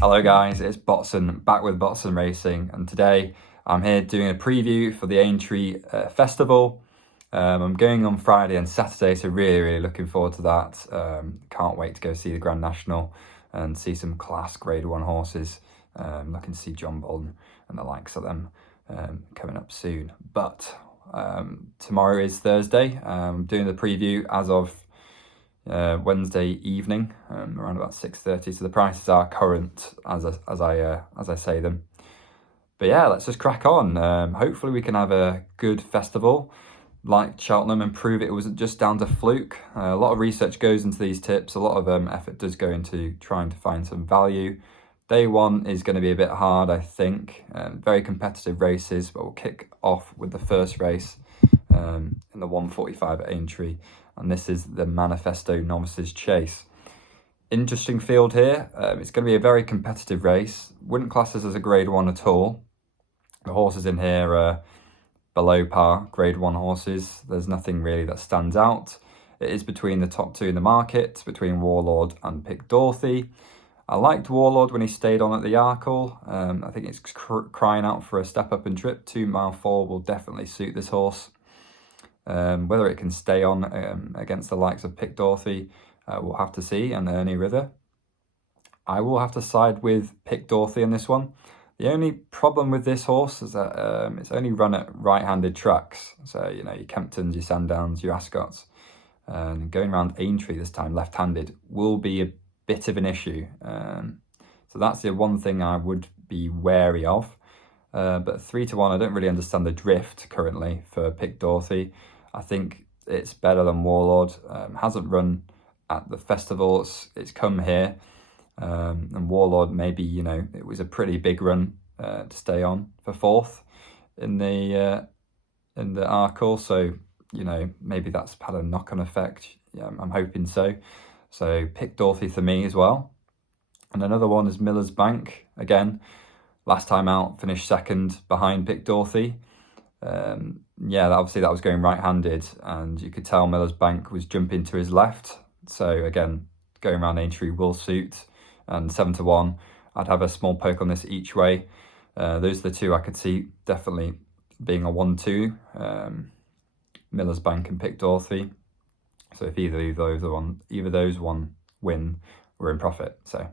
Hello guys, it's Botson, back with Botson Racing, and today I'm here doing a preview for the Aintree Festival. I'm going on Friday and Saturday, so really looking forward to that. Can't wait to go see the Grand National and see some class Grade 1 horses. Looking to see John Bolton and the likes of them coming up soon. But tomorrow is Thursday. I'm doing the preview as of Wednesday evening, around about 6:30. So the prices are current as I say them. But yeah, let's just crack on. Hopefully we can have a good festival like Cheltenham and prove it wasn't just down to fluke. A lot of research goes into these tips. A lot of effort does go into trying to find some value. Day one is going to be a bit hard, I think. Very competitive races, but we'll kick off with the first race in the 145 at Aintree. And this is the Manifesto Novices Chase. Interesting field here. It's going to be a very competitive race. Wouldn't class this as a Grade 1 at all. The horses in here are below par, Grade 1 horses. There's nothing really that stands out. It is between the top two in the market, between Warlord and PIC D'ORHY. I liked Warlord when he stayed on at the Arkle. I think it's crying out for a step up and trip. 2 mile 4 will definitely suit this horse. Whether it can stay on against the likes of PIC D'ORHY, we'll have to see, and Aintree Hurdle. I will have to side with PIC D'ORHY in this one. The only problem with this horse is that it's only run at right-handed tracks. So, you know, your Kemptons, your Sandowns, your Ascots. And going around Aintree this time left-handed will be a bit of an issue. So that's the one thing I would be wary of. But 3 to 1, I don't really understand the drift currently for PIC D'ORHY. I think it's better than Warlord. Hasn't run at the festival. It's come here. And Warlord, maybe, you know, it was a pretty big run to stay on for 4th in the Arkle. So, you know, maybe that's had a knock-on effect. Yeah, I'm hoping so. So PIC D'ORHY for me as well. And another one is Miller's Bank. Again, last time out, finished 2nd behind PIC D'ORHY. Yeah, obviously that was going right-handed, and you could tell Miller's Bank was jumping to his left. So again, going around Aintree will suit. And 7 to 1, I'd have a small poke on this each way. Those are the two I could see definitely being a 1-2. Miller's Bank and PIC D'ORHY. So if either those win, we're in profit. So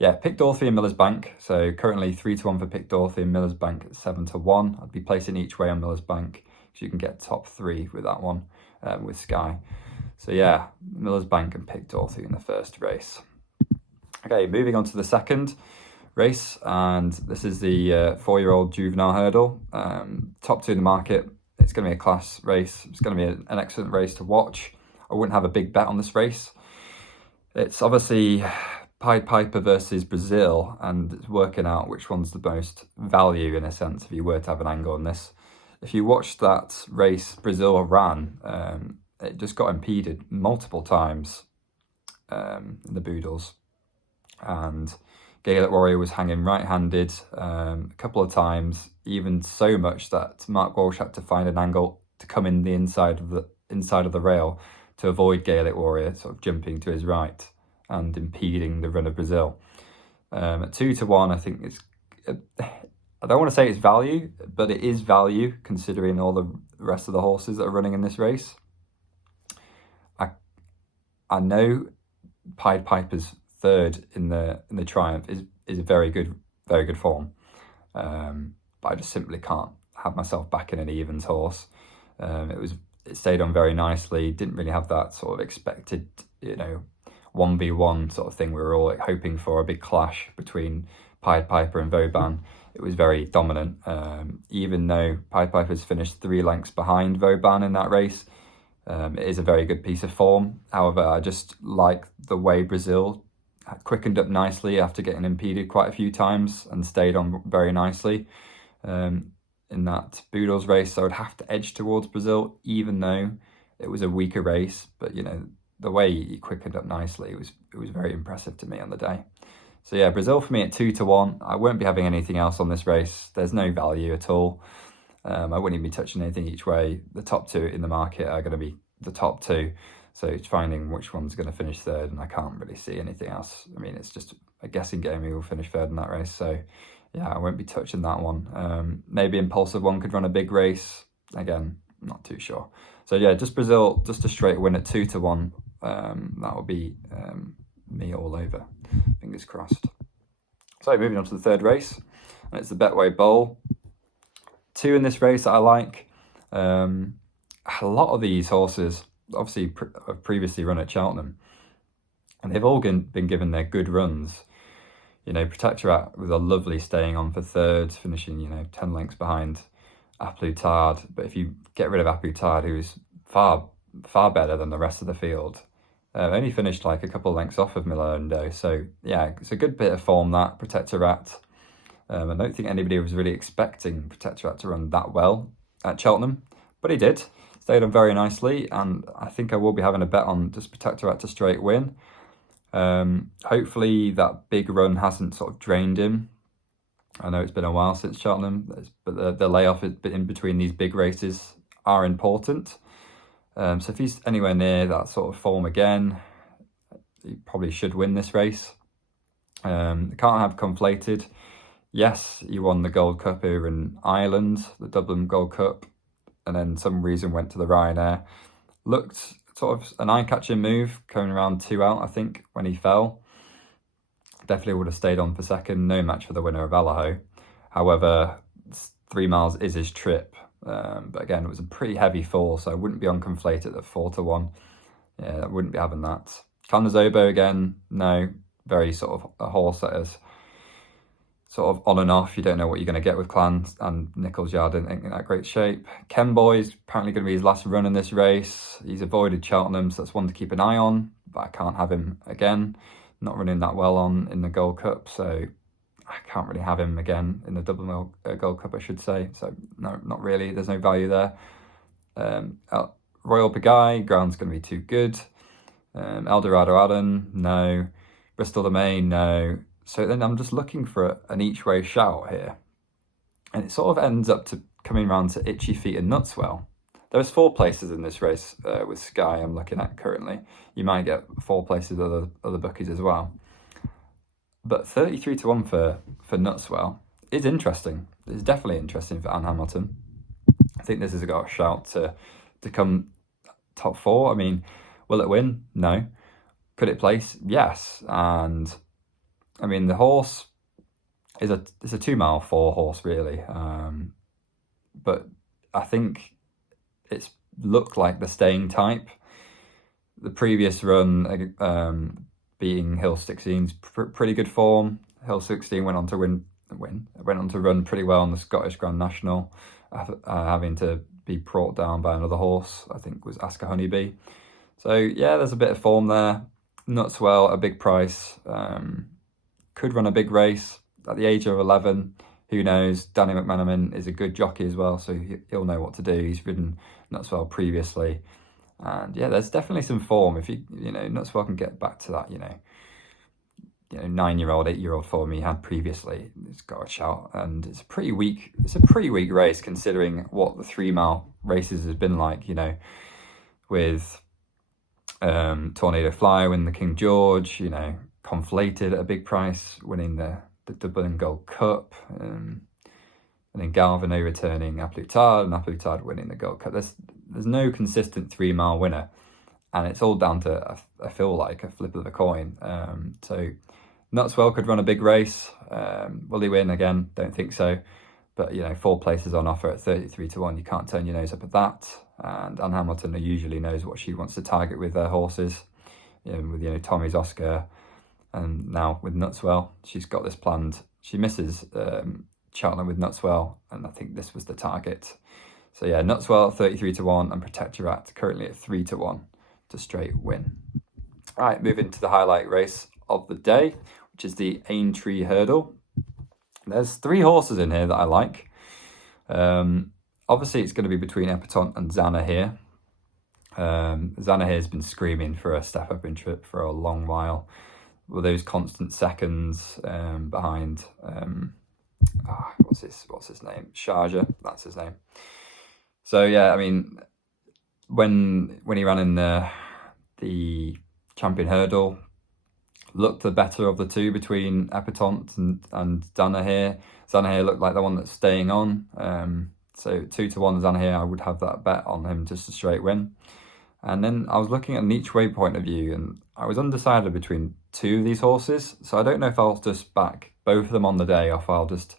yeah, PIC D'ORHY and Miller's Bank. So currently 3 to 1 for PIC D'ORHY and Miller's Bank at 7 to 1. I'd be placing each way on Miller's Bank, so you can get top 3 with that one with Sky. So yeah, Miller's Bank and PIC D'ORHY in the first race. Okay, moving on to the second race, and this is the 4-year-old juvenile hurdle. Top 2 in the market. It's going to be a class race. It's going to be an excellent race to watch. I wouldn't have a big bet on this race. It's obviously PIPER versus BREUIL, and it's working out which one's the most value in a sense if you were to have an angle on this. If you watched that race BREUIL ran, it just got impeded multiple times in the Boodles. And Gaelic Warrior was hanging right-handed a couple of times, even so much that Mark Walsh had to find an angle to come in the inside of the rail to avoid Gaelic Warrior sort of jumping to his right and impeding the run of BREUIL. At 2 to 1, I think it's, I don't want to say it's value, but it is value considering all the rest of the horses that are running in this race. I know Pied Piper's 3rd in the Triumph is a very good form, but I just simply can't have myself back in an evens horse. It stayed on very nicely. Didn't really have that sort of expected, you know, 1v1 sort of thing. We were all hoping for a big clash between Pied Piper and Vauban. It was very dominant. Even though Pied Piper's finished 3 lengths behind Vauban in that race, it is a very good piece of form. However, I just like the way BREUIL quickened up nicely after getting impeded quite a few times and stayed on very nicely in that Boodles race. So I would have to edge towards BREUIL, even though it was a weaker race. But you know, the way he quickened up nicely, it was very impressive to me on the day. So yeah, BREUIL for me at 2 to 1. I won't be having anything else on this race. There's no value at all. I wouldn't even be touching anything each way. The top 2 in the market are going to be the top 2. So it's finding which one's going to finish 3rd, and I can't really see anything else. I mean, it's just a guessing game who will finish third in that race. So yeah, I won't be touching that one. Maybe Impulsive One could run a big race. Again, not too sure. So yeah, just Brazil, just a straight win at 2-1. That will be me all over. Fingers crossed. So moving on to the third race, and it's the Betway Bowl. 2 in this race that I like. A lot of these horses obviously have previously run at Cheltenham, and they've all been given their good runs. You know, Protectorat was a lovely staying on for third, finishing, you know, 10 lengths behind A Plus Tard. But if you get rid of A Plus Tard, who is far better than the rest of the field, only finished like a couple of lengths off of Milando. So yeah, it's a good bit of form, that Protectorat. I don't think anybody was really expecting Protectorat to run that well at Cheltenham, but he did. Stayed on very nicely, and I think I will be having a bet on just Protectorat to straight win. Hopefully that big run hasn't sort of drained him. I know it's been a while since Cheltenham, but the layoff in between these big races are important. So if he's anywhere near that sort of form again, he probably should win this race. Can't have Conflated. Yes, he won the Gold Cup here in Ireland, the Dublin Gold Cup, and then some reason went to the Ryanair. Looked sort of an eye-catching move, coming around 2 out, I think, when he fell. Definitely would have stayed on for second. No match for the winner of Allaho. However, 3 miles is his trip. But again, it was a pretty heavy fall, so I wouldn't be on Conflated at 4-1. Yeah, I wouldn't be having that. Canazobo again, no. Very sort of a horse that is sort of on and off. You don't know what you're going to get with Clan, and Nichols Yard isn't in that great shape. Kenboy is apparently going to be his last run in this race. He's avoided Cheltenham, so that's one to keep an eye on, but I can't have him again. Not running that well in the Gold Cup, so I can't really have him again in the Dublin Gold Cup, I should say. So no, not really. There's no value there. Royal Pagaille, ground's going to be too good. Eldorado Allen, no. Bristol Domain, no. So then I'm just looking for an each-way shout here. And it sort of ends up to coming around to Itchy Feet and Nutswell. There's 4 places in this race with Sky I'm looking at currently. You might get 4 places with other bookies as well. But 33-1 for Nutswell is interesting. It's definitely interesting for Anne Hamilton. I think this has got a shout to come top 4. I mean, will it win? No. Could it place? Yes. And I mean, the horse is a 2-mile 4 horse, really. But I think it's looked like the staying type. The previous run, beating Hill 16's pretty good form. Hill 16 went on to went on to run pretty well on the Scottish Grand National, having to be brought down by another horse, I think was Asker Honeybee. So yeah, there's a bit of form there. Nutswell, a big price. Could run a big race at the age of 11. Who knows? Danny McManaman is a good jockey as well, so he'll know what to do. He's ridden Nutswell previously. And yeah, there's definitely some form. If Nutswell can get back to that, 9-year-old, 8-year-old form he had previously, it's got a shout. And it's a pretty weak race considering what the 3-mile races has been like, with Tornado Fly winning the King George, Conflated at a big price, winning the Dublin Gold Cup, and then Galvano returning A Plus Tard, and A Plus Tard winning the Gold Cup. There's no consistent 3-mile winner, and it's all down to, I feel like, a flip of the coin. So Nutswell could run a big race. Will he win again? Don't think so. But 4 places on offer at 33-1. You can't turn your nose up at that. And Anne Hamilton usually knows what she wants to target with her horses. With Tommy's Oscar. And now with Nutswell, she's got this planned. She misses Cheltenham with Nutswell, and I think this was the target. So yeah, Nutswell 33-1 and Protectorat currently at 3-1 to straight win. All right, moving to the highlight race of the day, which is the Aintree Hurdle. There's 3 horses in here that I like. Obviously, it's going to be between Epatante and ZANAHIYR. ZANAHYR's been screaming for a step-up in trip for a long while. With those constant seconds behind, what's his name? Sharjah, that's his name. So yeah, I mean, when he ran in the Champion Hurdle looked the better of the two between Epatante and ZANAHIYR. ZANAHIYR looked like the one that's staying on. So 2-1 ZANAHIYR, I would have that bet on him just a straight win. And then I was looking at an each way point of view, and I was undecided between two of these horses. So I don't know if I'll just back both of them on the day, or if I'll just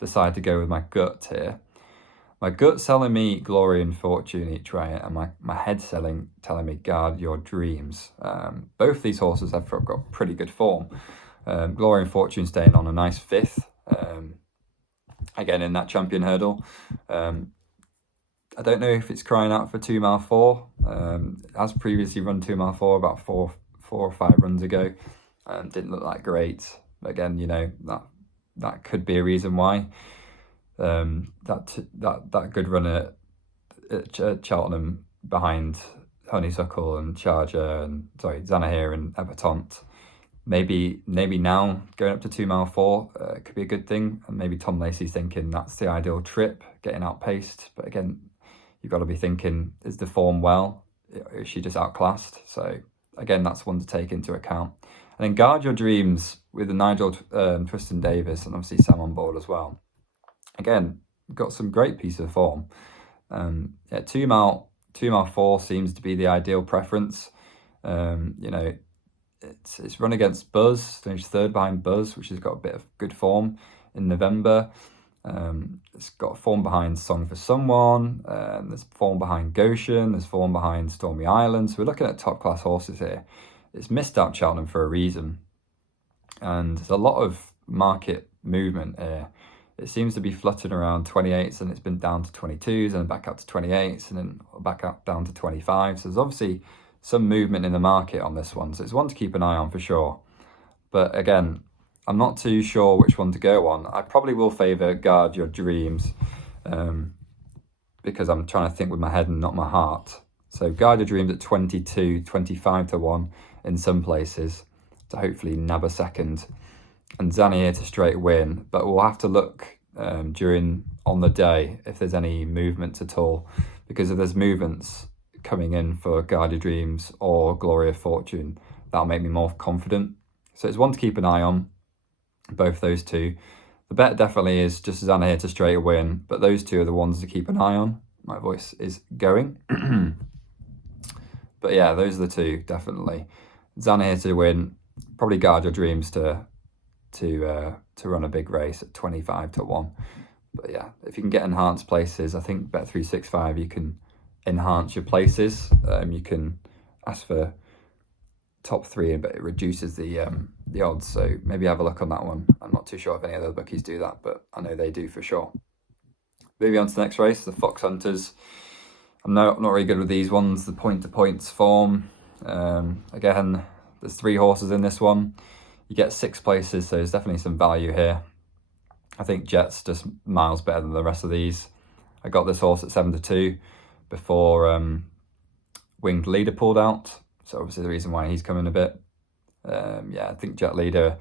decide to go with my gut here. My gut's telling me Glory and Fortune each way, and my head's telling me Guard Your Dreams. Both these horses have got pretty good form. Glory and Fortune staying on a nice 5th, again in that Champion Hurdle. I don't know if it's crying out for 2 mile 4. It has previously run 2 mile 4 about four or 5 runs ago. Didn't look that great. But again, you know, that could be a reason why. That good run at Cheltenham behind Honeysuckle and ZANAHIYR and Epatante. Maybe now going up to 2 mile 4 could be a good thing. And maybe Tom Lacey's thinking that's the ideal trip, getting outpaced. But again, you've got to be thinking, is the form well? Is she just outclassed? So again, that's one to take into account. And then Guard Your Dreams with the Nigel Twiston Davis and obviously Sam on board as well. Again, got some great pieces of form. Yeah, 2 mile 4 seems to be the ideal preference. You know, it's run against Buzz, finished 3rd behind Buzz, which has got a bit of good form in November. It's got form behind Song for Someone. There's form behind Goshen. There's form behind Stormy Island. So we're looking at top class horses here. It's missed out Cheltenham for a reason, and there's a lot of market movement here. It seems to be fluttering around 28s, and it's been down to 22s and back up to 28s and then back up down to 25s. So there's obviously some movement in the market on this one. So it's one to keep an eye on for sure. But again, I'm not too sure which one to go on. I probably will favour Guard Your Dreams because I'm trying to think with my head and not my heart. So Guard Your Dreams at 22, 25-1 in some places to hopefully nab a second. And ZANAHIYR to straight win, but we'll have to look on the day if there's any movements at all, because if there's movements coming in for Guard Your Dreams or Glory of Fortune, that'll make me more confident. So it's one to keep an eye on, both those two. The bet definitely is just ZANAHIYR to straight win, but those two are the ones to keep an eye on. My voice is going. But yeah, those are the two, definitely. ZANAHIYR to win, probably Guard Your Dreams to run a big race at 25-1. But yeah, if you can get enhanced places, I think Bet365 you can enhance your places. You can ask for top 3, but it reduces the odds. So maybe have a look on that one. I'm not too sure if any other bookies do that, but I know they do for sure. Moving on to the next race, the Fox Hunters. I'm not really good with these ones. The point-to-points form. Again, there's 3 horses in this one. You get 6 places, so there's definitely some value here. I think Jett's just miles better than the rest of these. I got this horse at 7-2 before Winged Leader pulled out. So obviously the reason why he's coming a bit. Yeah, I think Jett Leader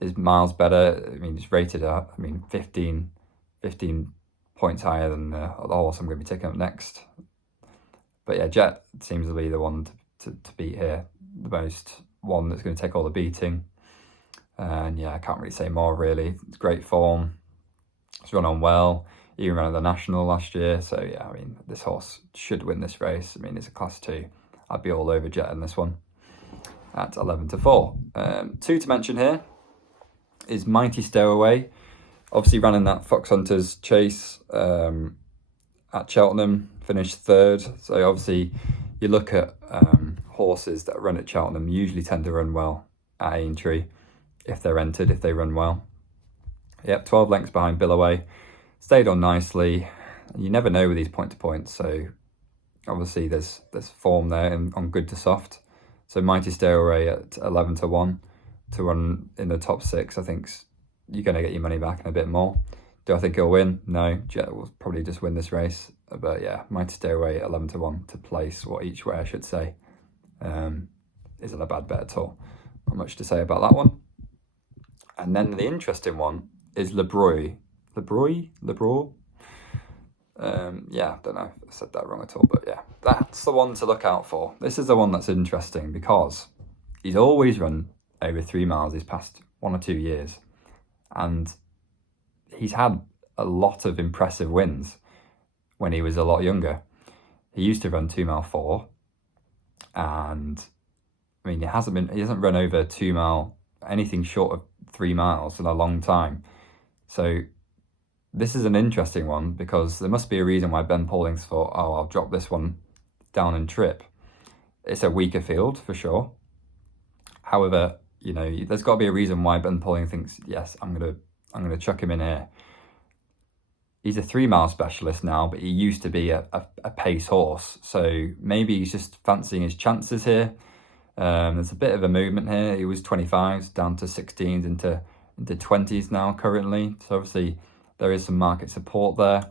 is miles better. I mean, he's rated at 15 points higher than the horse I'm going to be taking up next. But yeah, Jett seems to be the one to beat here, the most one that's going to take all the beating. And yeah, I can't really say more really. It's great form. It's run on well. Even ran at the National last year. So yeah, I mean, this horse should win this race. I mean, it's a class 2. I'd be all over Jett in this one at 11-4. 2 to mention here is Mighty Stowaway. Obviously ran in that Fox Hunters chase at Cheltenham, finished 3rd. So obviously you look at horses that run at Cheltenham usually tend to run well at Aintree if they're entered, if they run well. Yep, 12 lengths behind Billaway. Stayed on nicely. You never know with these point-to-points, so obviously there's form there on good to soft. So Mighty Stowaway at 11-1 to run in the top 6. I think you're going to get your money back and a bit more. Do I think he'll win? No, Jett will probably just win this race. But yeah, Mighty Stowaway at 11-1 to place, or each way I should say. Isn't a bad bet at all. Not much to say about that one. And then the interesting one is BREUIL. BREUIL? Yeah, I don't know if I said that wrong at all, but yeah, that's the one to look out for. This is the one that's interesting because he's always run over 3 miles these past 1 or 2 years, and he's had a lot of impressive wins when he was a lot younger. He used to run 2 mile 4, and I mean, he hasn't run over 2 mile, anything short of 3 miles in a long time. So this is an interesting one, because there must be a reason why Ben Paulings thought, oh, I'll drop this one down and trip. It's a weaker field for sure. However, you know, there's got to be a reason why Ben Pauling thinks, yes, I'm gonna chuck him in here. He's a 3 mile specialist now, but he used to be a pace horse, so maybe he's just fancying his chances here. There's a bit of a movement here. He was 25s down to 16s into 20s now currently. So obviously there is some market support there.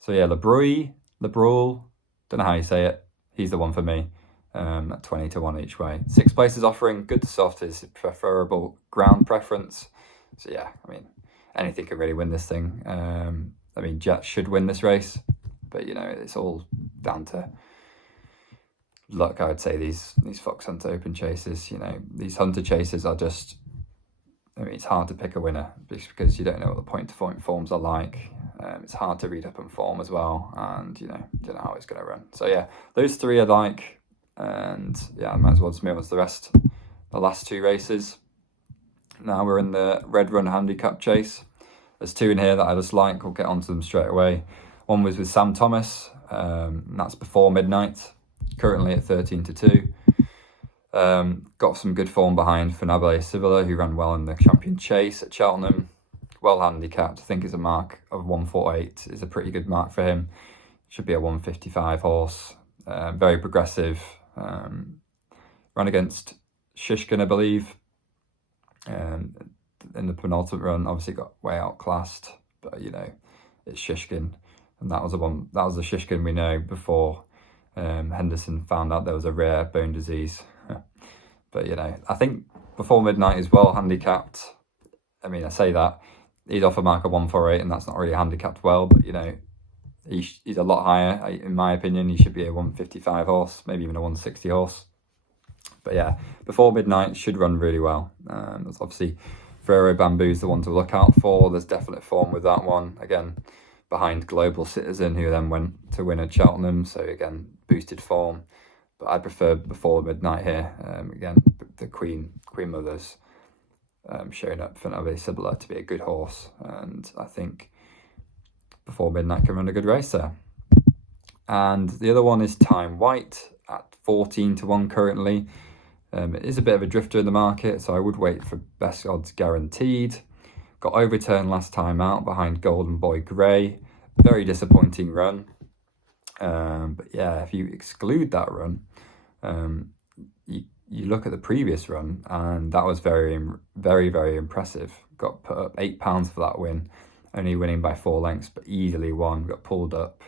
So yeah, LeBreuil, don't know how you say it. He's the one for me. At 20 to 1 each way. 6th place is offering good to soft is preferable ground preference. So yeah, I mean, anything can really win this thing. I mean, Jett should win this race, but you know, it's all down to luck. I would say these Fox Hunter Open chases, you know, these Hunter chases are just, I mean, it's hard to pick a winner just because you don't know what the point-to-point forms are like. It's hard to read up on form as well, and you know, you don't know how it's going to run. So yeah, those 3 I like, and yeah, I might as well just move on to the last 2 races. Now we're in the Red Run Handicap chase. There's 2 in here that I just like. We'll get onto them straight away. One was with Sam Thomas, and that's before midnight, currently at 13 to 2. Got some good form behind Finabile Sibila, who ran well in the champion chase at Cheltenham. Well handicapped. I think it's a mark of 148 is a pretty good mark for him. Should be a 155 horse. Very progressive. Ran against Shishkin, I believe. In the penultimate run, obviously got way outclassed, but you know, it's Shishkin, and that was the Shishkin we know before Henderson found out there was a rare bone disease. But you know, I think before midnight is well handicapped. I mean, I say that he's off a mark of 148, and that's not really handicapped well, but you know, he's a lot higher in my opinion. He should be a 155 horse, maybe even a 160 horse. But yeah, before midnight should run really well. There's obviously Ferrero Bamboo's the one to look out for. There's definite form with that one. Again, behind Global Citizen, who then went to win at Cheltenham. So again, boosted form. But I prefer before midnight here. Again, the Queen Mother's showing up for Finabile Sibila to be a good horse. And I think before midnight can run a good race there. And the other one is Time White at 14 to 1 currently. It is a bit of a drifter in the market, so I would wait for best odds guaranteed. Got overturned last time out behind Golden Boy Grey. Very disappointing run. But yeah, if you exclude that run, you look at the previous run, and that was very, very impressive. Got put up £8 for that win, only winning by 4 lengths, but easily won. Got pulled up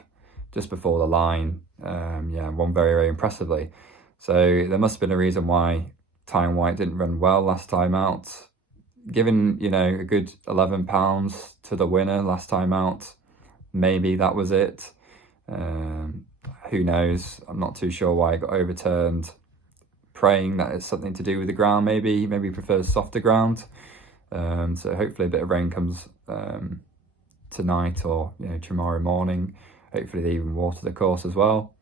just before the line. Yeah, won very impressively. So there must have been a reason why Time White didn't run well last time out. Given, you know, a good £11 to the winner last time out, maybe that was it. Who knows? I'm not too sure why it got overturned. Praying that it's something to do with the ground, maybe. Maybe he prefers softer ground. So hopefully a bit of rain comes tonight, or you know, tomorrow morning. Hopefully they even water the course as well.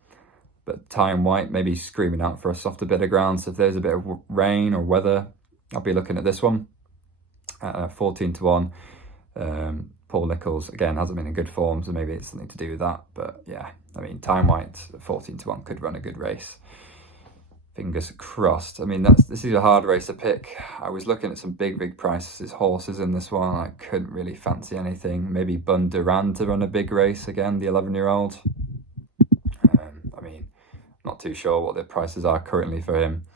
But Time White maybe screaming out for a softer bit of ground. So if there's a bit of rain or weather, I'll be looking at this one. 14 to 1. Paul Nicholls, again, hasn't been in good form, so maybe it's something to do with that. But yeah, I mean, Time White at 14 to 1 could run a good race. Fingers crossed. I mean, this is a hard race to pick. I was looking at some big prices horses in this one. I couldn't really fancy anything. Maybe Bun Duran to run a big race again, the 11-year-old. I mean, not too sure what the prices are currently for him,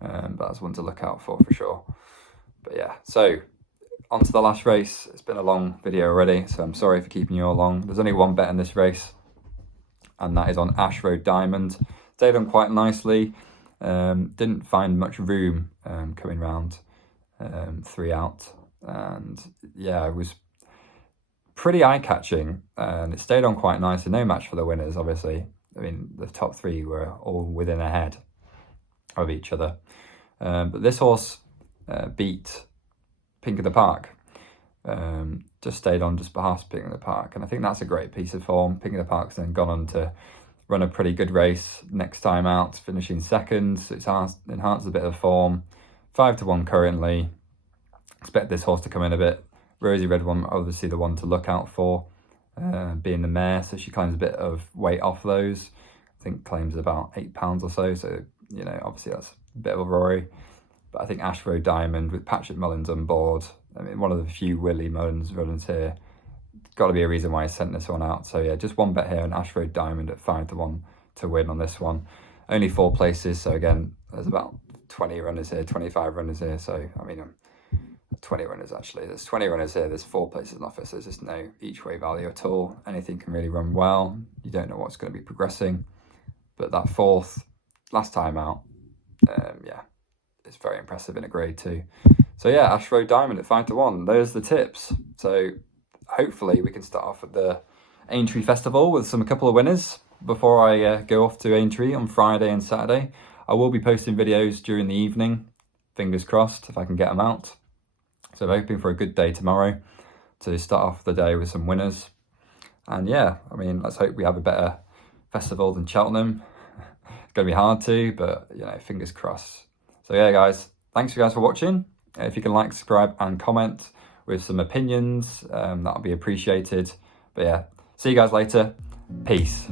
but that's one to look out for sure. But yeah, so on to the last race. It's been a long video already, so I'm sorry for keeping you all long. There's only one bet in this race, and that is on Ashford Diamond. Stayed on quite nicely. Didn't find much room coming round 3 out, and yeah, it was pretty eye-catching, and it stayed on quite nicely. No match for the winners, obviously. I mean, the top 3 were all within a head of each other, but this horse beat Pink of the Park. Just stayed on just past Pink of the Park, and I think that's a great piece of form. Pink of the Park's then gone on to run a pretty good race next time out, finishing second, so it's enhanced a bit of form. 5-1 currently. Expect this horse to come in a bit. Rosy Red one, obviously the one to look out for, being the mare, so she claims a bit of weight off those. I think claims about £8 or so, so, you know, obviously that's a bit of a worry. But I think Ashford Diamond with Patrick Mullins on board, I mean, one of the few Willie Mullins runners here, got to be a reason why I sent this one out. So yeah, just one bet here on Ashford Diamond at 5-1 to win on this one. Only 4 places, so again, there's about 20 runners here, 25 runners here, so I mean, 20 runners actually. There's 20 runners here, there's 4 places in office, there's just no each way value at all. Anything can really run well. You don't know what's going to be progressing. But that 4th, last time out, yeah, it's very impressive in a grade 2. So yeah, Ashford Diamond at 5-1. Those are the tips. So hopefully we can start off at the Aintree Festival with a couple of winners before I go off to Aintree on Friday and Saturday. I will be posting videos during the evening, fingers crossed, if I can get them out. So I'm hoping for a good day tomorrow to start off the day with some winners. And yeah, I mean, let's hope we have a better festival than Cheltenham. It's going to be hard to, but, you know, fingers crossed. So yeah, guys, thanks you guys for watching. If you can like, subscribe and comment with some opinions, that would be appreciated. But yeah, see you guys later. Peace.